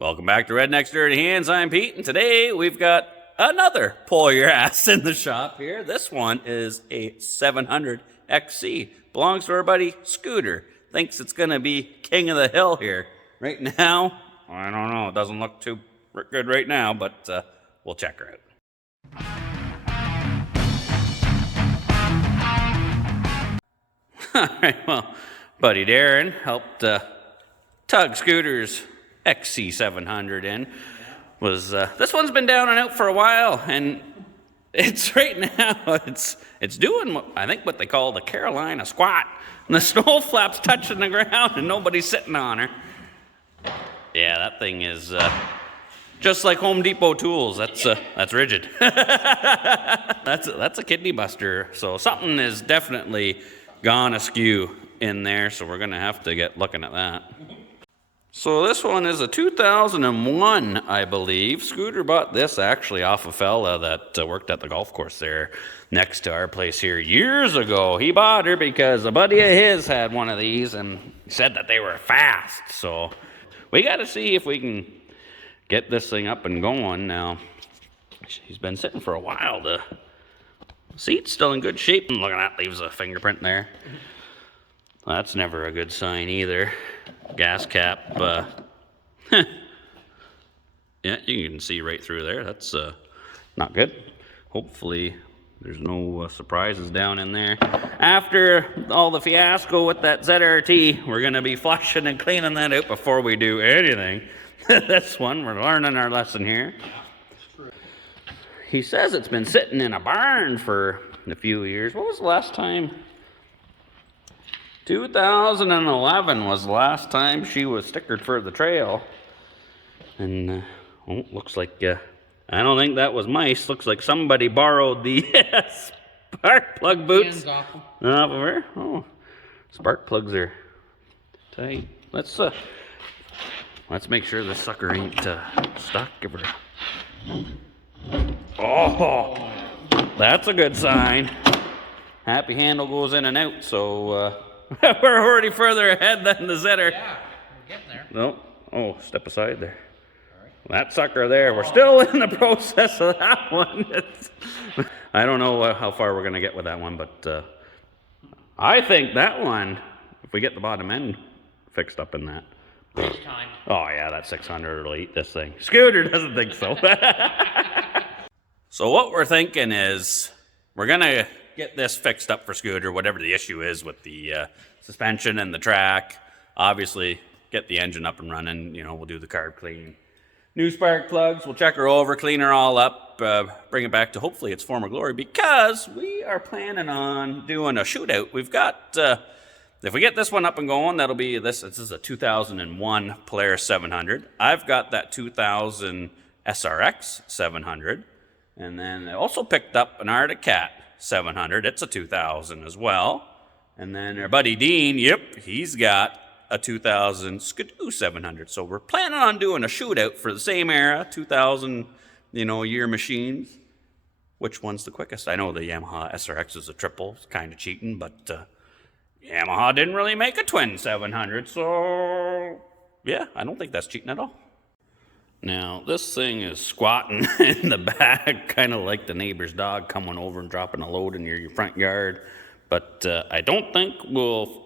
Welcome back to Redneck's Dirty Hands. I'm Pete, and today we've got another pull your ass in the shop here. This one is a 700 XC. Belongs to our buddy Scooter. Thinks it's going to be king of the hill here. Right now, I don't know. It doesn't look too good right now, but we'll check her out. All right, well, buddy Darren helped tug Scooter's XC700 in. This one's been down and out for a while, and it's right now it's doing I think what they call the Carolina squat, and the snow flap's touching the ground and nobody's sitting on her. Yeah, that thing is just like Home Depot tools. That's rigid. That's a kidney buster. So something is definitely gone askew in there. So we're gonna have to get looking at that. So this one is a 2001, I believe. Scooter bought this actually off a fella that worked at the golf course there next to our place here years ago. He bought her because a buddy of his had one of these and said that they were fast. So we got to see if we can get this thing up and going now. He's been sitting for a while. The seat's still in good shape. Look at that, leaves a fingerprint there. That's never a good sign either. Gas cap, yeah, you can see right through there. That's not good. Hopefully there's no surprises down in there. After all the fiasco with that ZRT, we're going to be flushing and cleaning that out before we do anything. This one, we're learning our lesson here. He says it's been sitting in a barn for a few years. What was the last time? 2011 was the last time she was stickered for the trail. And, looks like, I don't think that was mice. Looks like somebody borrowed the spark plug boots off of her. Oh, spark plugs are tight. Let's make sure this sucker ain't stuck. Give her. Oh, that's a good sign. Happy handle goes in and out, so we're already further ahead than the Zetter. Yeah, we're getting there. No. Oh, step aside there. All right. That sucker there. We're still in the process of that one. I don't know how far we're going to get with that one, but I think that one, if we get the bottom end fixed up in that. Time. Oh, yeah, that 600 will eat this thing. Scooter doesn't think so. So what we're thinking is we're going to get this fixed up for Scooter, whatever the issue is with the suspension and the track. Obviously, get the engine up and running. You know, we'll do the carb clean. New spark plugs, we'll check her over, clean her all up, bring it back to hopefully its former glory, because we are planning on doing a shootout. We've got, if we get this one up and going, that'll be this is a 2001 Polaris 700. I've got that 2000 SRX 700. And then I also picked up an Arctic Cat 700. It's a 2000 as well. And then our buddy Dean, he's got a 2000 Skidoo 700. So we're planning on doing a shootout for the same era, 2000, year machines. Which one's the quickest? I know the Yamaha SRX is a triple. It's kind of cheating, but Yamaha didn't really make a twin 700. So, yeah, I don't think that's cheating at all. Now, this thing is squatting in the back, kind of like the neighbor's dog coming over and dropping a load in your front yard. But I don't think we'll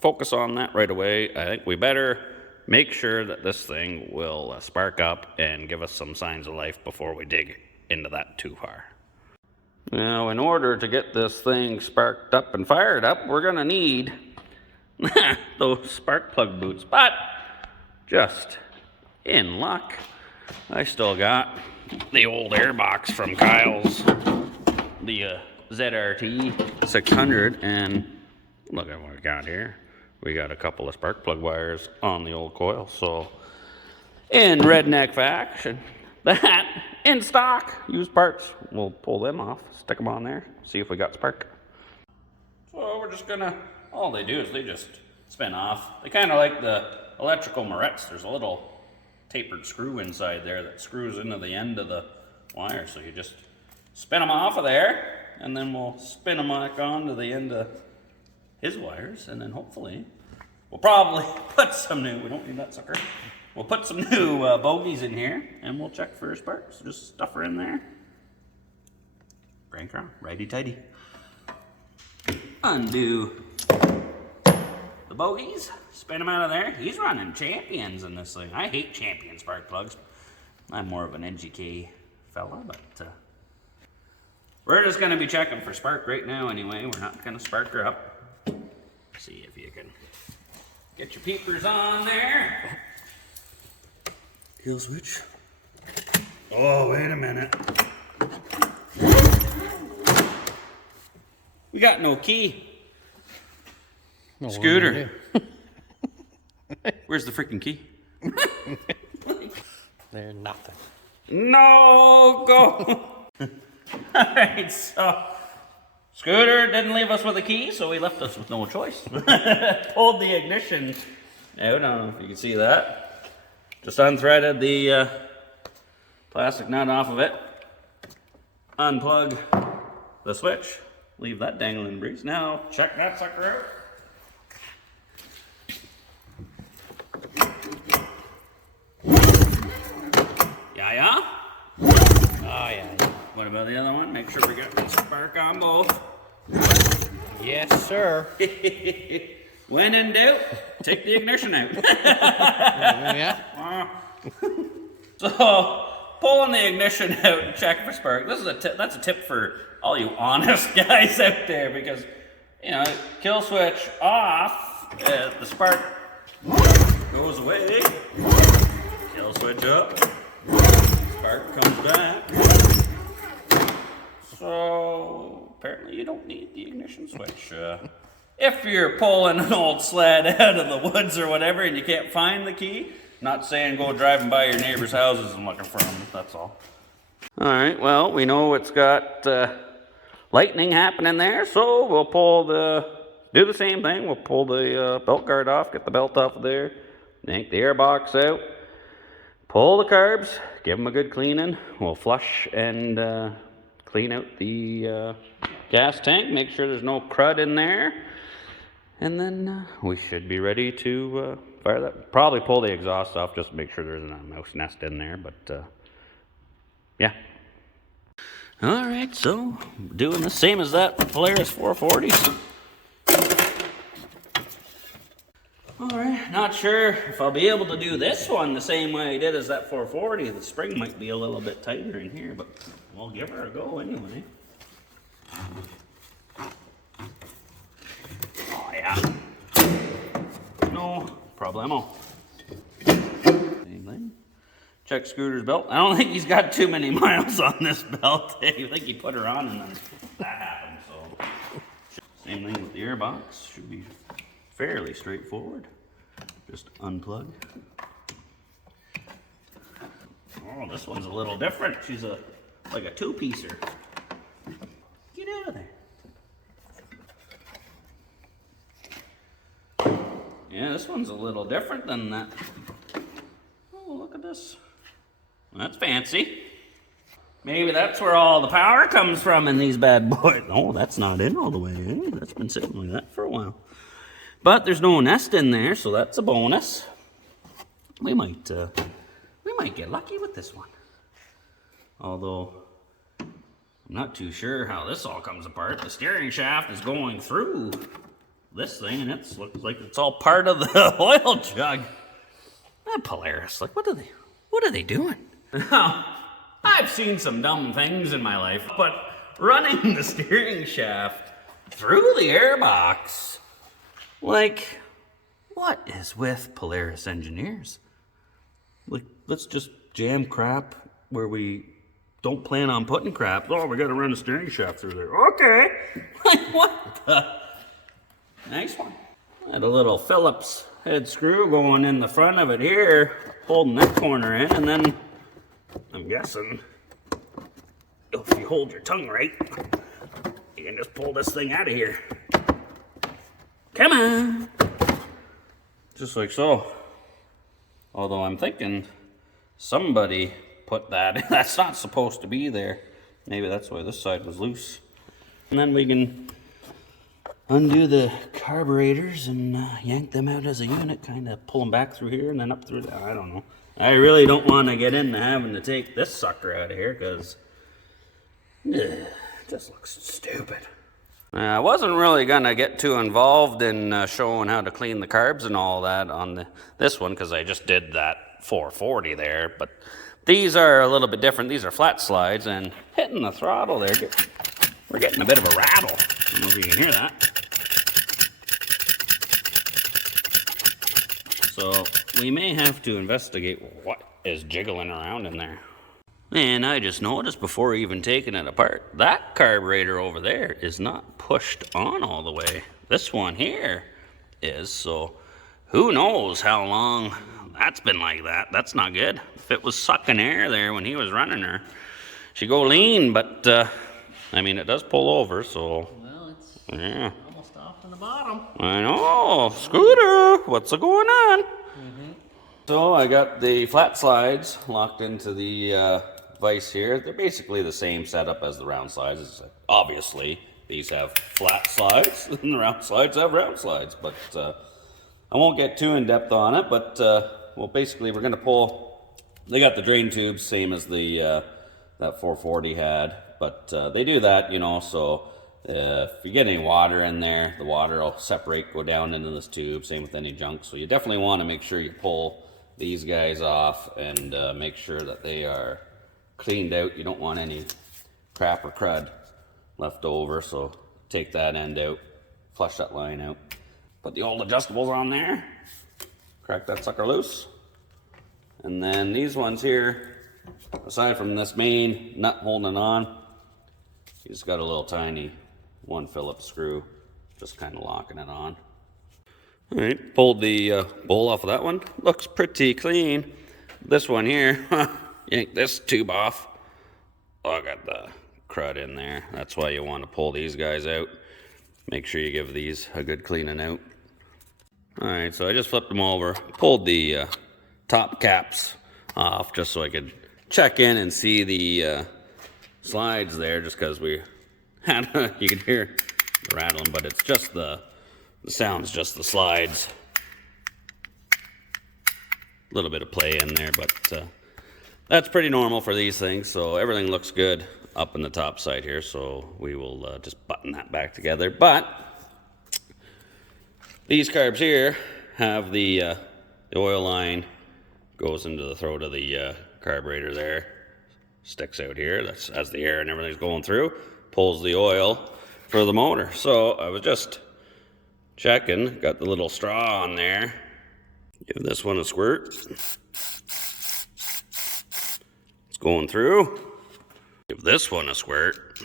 focus on that right away. I think we better make sure that this thing will spark up and give us some signs of life before we dig into that too far. Now, in order to get this thing sparked up and fired up, we're going to need those spark plug boots. But just in luck, I still got the old airbox from Kyle's, the ZRT 600, and look at what we got here. We got a couple of spark plug wires on the old coil, so in redneck fashion, that in stock, used parts, we'll pull them off, stick them on there, see if we got spark. So we're just gonna, all they do is they just spin off. They kind of like the electrical Moretz. There's a little tapered screw inside there that screws into the end of the wire. So you just spin them off of there, and then we'll spin them back onto the end of his wires, and then hopefully we'll probably put some new, we don't need that sucker. We'll put some new bogies in here, and we'll check for sparks. Just stuff her in there. Crank her, righty-tighty. Undo the bogies, spin them out of there. He's running champions in this thing. I hate champion spark plugs. I'm more of an NGK fella, but we're just gonna be checking for spark right now anyway. We're not gonna spark her up. See if you can get your peepers on there. Kill switch. Oh, wait a minute. We got no key. No, Scooter. Where's the freaking key? They're nothing. No, go. Alright, so Scooter didn't leave us with a key, so he left us with no choice. Pulled the ignition out. I don't know if you can see that. Just unthreaded the plastic nut off of it. Unplug the switch. Leave that dangling in the breeze. Now check that sucker out. Yeah. Oh, yeah. What about the other one? Make sure we got spark on both. Yes, sir. When in doubt, take the ignition out. Yeah. So, pulling the ignition out and check for spark. This is a tip. That's a tip for all you honest guys out there, because kill switch off, the spark goes away. Kill switch up, spark comes back. So apparently you don't need the ignition switch. If you're pulling an old sled out of the woods or whatever and you can't find the key, not saying go driving by your neighbor's houses and looking for them, that's all. Alright, well, we know it's got lightning happening there, so we'll do the same thing. We'll pull the belt guard off, get the belt off of there, yank the air box out, pull the carbs, give them a good cleaning. We'll flush and clean out the gas tank, make sure there's no crud in there, and then we should be ready to fire that. Probably pull the exhaust off just to make sure there isn't a mouse nest in there, but yeah. Alright, so doing the same as that Polaris 440s. Alright, not sure if I'll be able to do this one the same way I did as that 440. The spring might be a little bit tighter in here, but we'll give her a go anyway. Oh yeah. No problemo. Same thing. Check Scooter's belt. I don't think he's got too many miles on this belt. I think he put her on and then that happened, so. Same thing with the air box. Should be fairly straightforward. Just unplug. Oh, this one's a little different. She's like a two-piecer. Get out of there. Yeah, this one's a little different than that. Oh, look at this. That's fancy. Maybe that's where all the power comes from in these bad boys. Oh, that's not in all the way. Eh? That's been sitting like that for a while. But there's no nest in there, so that's a bonus. We might get lucky with this one. Although, I'm not too sure how this all comes apart. The steering shaft is going through this thing, and it looks like it's all part of the oil jug. That Polaris, like, what are they doing? Now, I've seen some dumb things in my life, but running the steering shaft through the airbox, like, what is with Polaris engineers? Like, let's just jam crap where we don't plan on putting crap. Oh, we gotta run the steering shaft through there. Okay. Like, what the? Nice one. Had a little Phillips head screw going in the front of it here, holding that corner in, and then I'm guessing if you hold your tongue right, you can just pull this thing out of here. Come on. Just like so. Although I'm thinking somebody put that, that's not supposed to be there. Maybe that's why this side was loose. And then we can undo the carburetors and yank them out as a unit, kind of pull them back through here and then up through there. I don't know. I really don't want to get into having to take this sucker out of here because it just looks stupid. I wasn't really going to get too involved in showing how to clean the carbs and all that on this one because I just did that 440 there, but these are a little bit different. These are flat slides, and hitting the throttle there, we're getting a bit of a rattle. I don't know if you can hear that. So we may have to investigate what is jiggling around in there. And I just noticed before even taking it apart, that carburetor over there is not pushed on all the way. This one here is, so who knows how long that's been like that. That's not good. If it was sucking air there when he was running her, she'd go lean, but I mean, it does pull over, so. Well, it's Yeah. almost off to the bottom. I know. Scooter, what's going on? So I got the flat slides locked into the vise here. They're basically the same setup as the round slides. Obviously, these have flat slides and the round slides have round slides, but I won't get too in depth on it, but well, basically we're going to pull, they got the drain tubes, same as the that 440 had, but they do that, you know, so if you get any water in there, the water will separate, go down into this tube, same with any junk, so you definitely want to make sure you pull these guys off and make sure that they are cleaned out. You don't want any crap or crud left over, so take that end out, flush that line out. Put the old adjustables on there, crack that sucker loose. And then these ones here, aside from this main nut holding on, you just got a little tiny 1 Phillips screw, just kind of locking it on. All right, pulled the bowl off of that one. Looks pretty clean. This one here, yank this tube off. Oh, I got the crud in there. That's why you want to pull these guys out. Make sure you give these a good cleaning out. All right, so I just flipped them over, pulled the top caps off just so I could check in and see the slides there, just because we had, you could hear the rattling, but it's just the sound's just the slides. A little bit of play in there, but that's pretty normal for these things, so everything looks good up in the top side here, so we will just button that back together. But these carbs here have the oil line goes into the throat of the carburetor there, sticks out here. That's as the air and everything's going through, pulls the oil for the motor. So I was just checking, got the little straw on there. Give this one a squirt. It's going through. Give this one a squirt.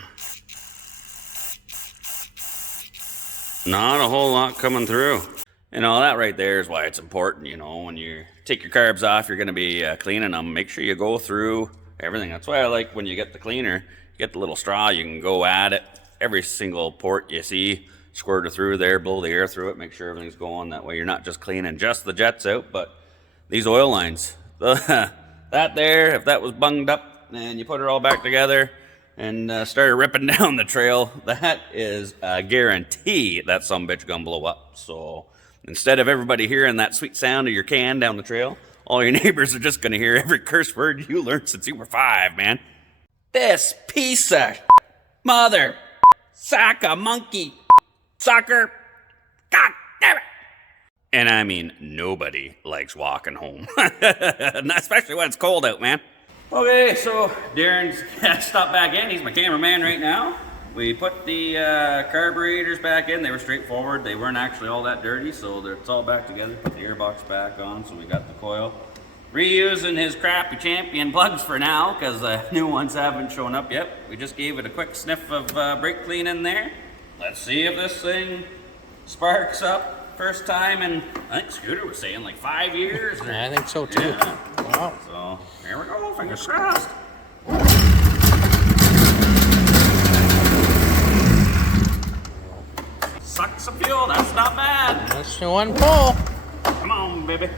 Not a whole lot coming through. And all that right there is why it's important, you know, when you take your carbs off, you're going to be cleaning them. Make sure you go through everything. That's why I like when you get the cleaner, you get the little straw, you can go at it. Every single port you see, squirt it through there, blow the air through it, make sure everything's going. That way you're not just cleaning just the jets out, but these oil lines. That there, if that was bunged up and you put it all back together and started ripping down the trail, that is a guarantee that some bitch gonna blow up. So instead of everybody hearing that sweet sound of your can down the trail, all your neighbors are just gonna hear every curse word you learned since you were 5, man. This piece of mother, sack of monkey, sucker, god damn it. And I mean, nobody likes walking home, especially when it's cold out, man. Okay, so Darren's stopped back in. He's my cameraman right now. We put the carburetors back in. They were straightforward. They weren't actually all that dirty, so it's all back together. Put the airbox back on, so we got the coil. Reusing his crappy Champion plugs for now, because new ones haven't shown up yet. We just gave it a quick sniff of brake clean in there. Let's see if this thing sparks up. First time in, I think Scooter was saying, like 5 years. Or, I think so too. Yeah. Wow. So, here we go, fingers crossed. Suck some fuel, that's not bad. That's the one pull. Come on, baby.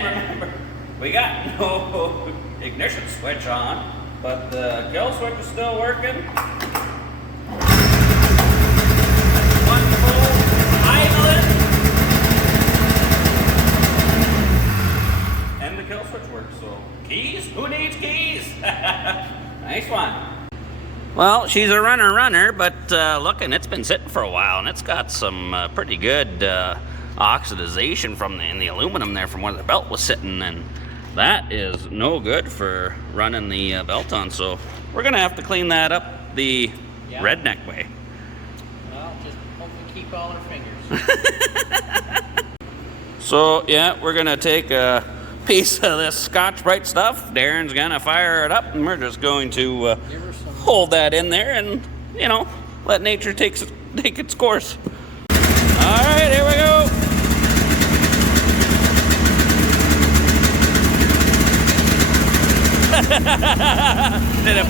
And remember, we got no ignition switch on, but the kill switch is still working. One full idle it. And the kill switch works, so keys? Who needs keys? Nice one. Well, she's a runner, but looking, it's been sitting for a while, and it's got some pretty good oxidization in the aluminum there from where the belt was sitting, and that is no good for running the belt on. So we're gonna have to clean that up the redneck way. Well, just hopefully keep all our fingers. So yeah, we're gonna take a piece of this Scotch-Brite stuff. Darren's gonna fire it up, and we're just going to hold that in there and, you know, let nature take its course. All right, here we go. Did it.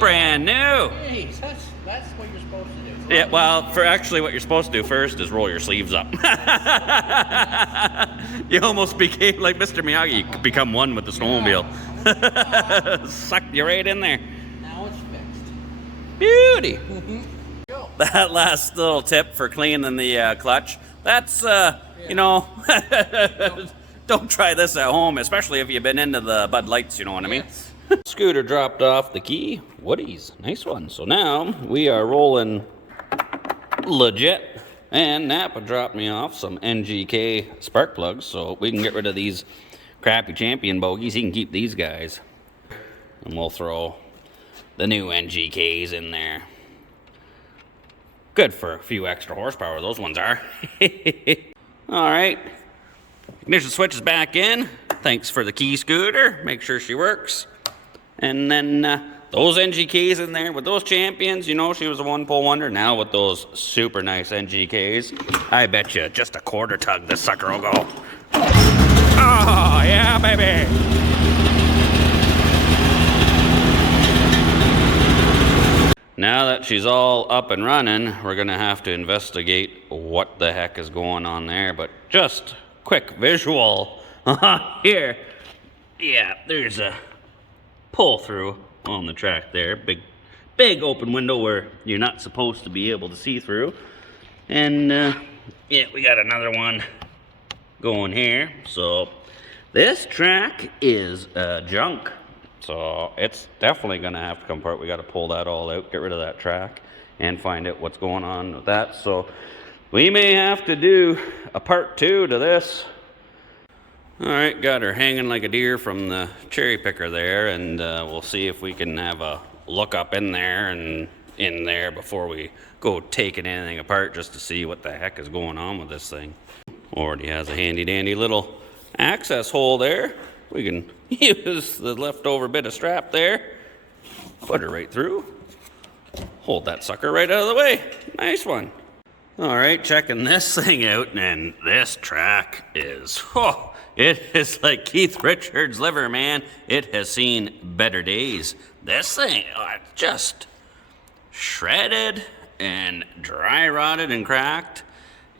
Brand new. Jeez, that's what you're supposed to do. Yeah, well, actually what you're supposed to do first is roll your sleeves up. You almost became like Mr. Miyagi. You become one with the snowmobile. Sucked you right in there. Now it's fixed. Beauty. Go. That last little tip for cleaning the clutch, that's, you know, don't try this at home, especially if you've been into the Bud Lights, you know what I mean? Yes. Scooter dropped off the key. Woody's, nice one. So now we are rolling legit. And Napa dropped me off some NGK spark plugs, so we can get rid of these crappy Champion bogies. He can keep these guys. And we'll throw the new NGKs in there. Good for a few extra horsepower, those ones are. All right. Ignition switch is back in. Thanks for the key, Scooter. Make sure she works. And then those NGKs in there with those Champions, you know, she was a one-pull wonder. Now with those super nice NGKs, I bet you just a quarter tug this sucker will go. Oh, yeah, baby. Now that she's all up and running, we're going to have to investigate what the heck is going on there. But just quick visual here. Yeah, there's a pull through on the track there. Big open window where you're not supposed to be able to see through. And yeah, we got another one going here. So this track is junk. So it's definitely gonna have to come apart. We gotta pull that all out, get rid of that track, and find out what's going on with that. So we may have to do a part 2 to this. All right, got her hanging like a deer from the cherry picker there, and we'll see if we can have a look up in there before we go taking anything apart, just to see what the heck is going on with this thing. Already has a handy dandy little access hole there. We can use the leftover bit of strap there, put her right through, hold that sucker right out of the way. Nice one. All right, checking this thing out, and this track is, it is like Keith Richards' liver, man. It has seen better days. This thing, just shredded and dry rotted and cracked.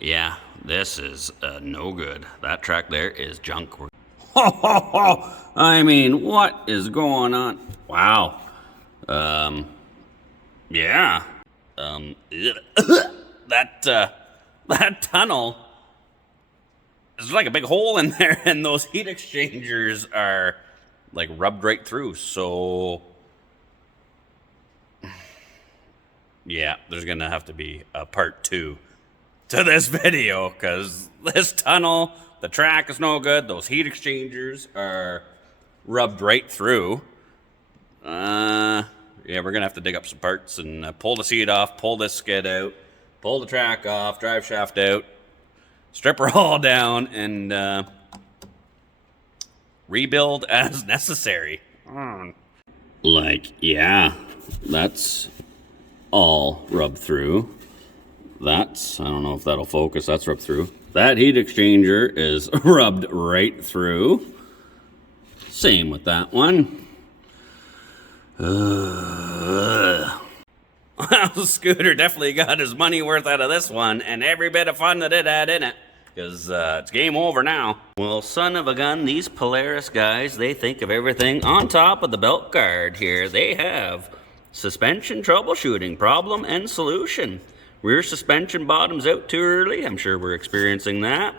Yeah, this is no good. That track there is junk. I mean, what is going on? Wow. Yeah. That tunnel, there's like a big hole in there, and those heat exchangers are like rubbed right through. So yeah, there's gonna have to be a part 2 to this video, because this tunnel, the track is no good. Those heat exchangers are rubbed right through. Yeah, we're gonna have to dig up some parts and pull the seat off, pull this skid out, pull the track off, drive shaft out, strip her all down, and rebuild as necessary. Like, yeah, that's all rubbed through. I don't know if that'll focus, that's rubbed through. That heat exchanger is rubbed right through. Same with that one. Well, Scooter definitely got his money worth out of this one, and every bit of fun that it had in it, because it's game over now. Well, son of a gun, these Polaris guys, they think of everything on top of the belt guard here. They have suspension troubleshooting, problem and solution. Rear suspension bottoms out too early. I'm sure we're experiencing that.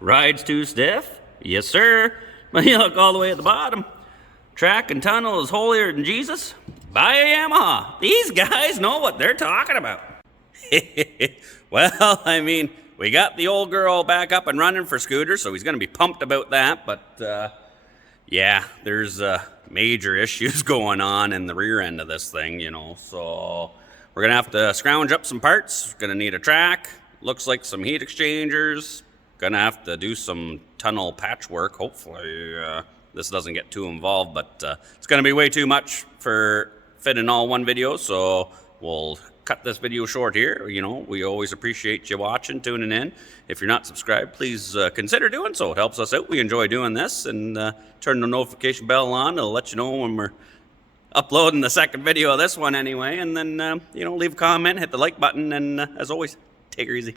Rides too stiff. Yes, sir. But you look all the way at the bottom. Track and tunnel is holier than Jesus. Buy a Yamaha. These guys know what they're talking about. Well, I mean, we got the old girl back up and running for Scooter, so he's going to be pumped about that. But, yeah, there's major issues going on in the rear end of this thing, you know. So we're going to have to scrounge up some parts. Going to need a track. Looks like some heat exchangers. Going to have to do some tunnel patchwork. Hopefully this doesn't get too involved, but it's going to be way too much for fitting all one video. So we'll cut this video short here. You know, we always appreciate you watching, tuning in. If you're not subscribed, please consider doing so. It helps us out. We enjoy doing this, and turn the notification bell on. It'll let you know when we're uploading the second video of this one anyway. And then, you know, leave a comment, hit the like button, and as always, take her easy.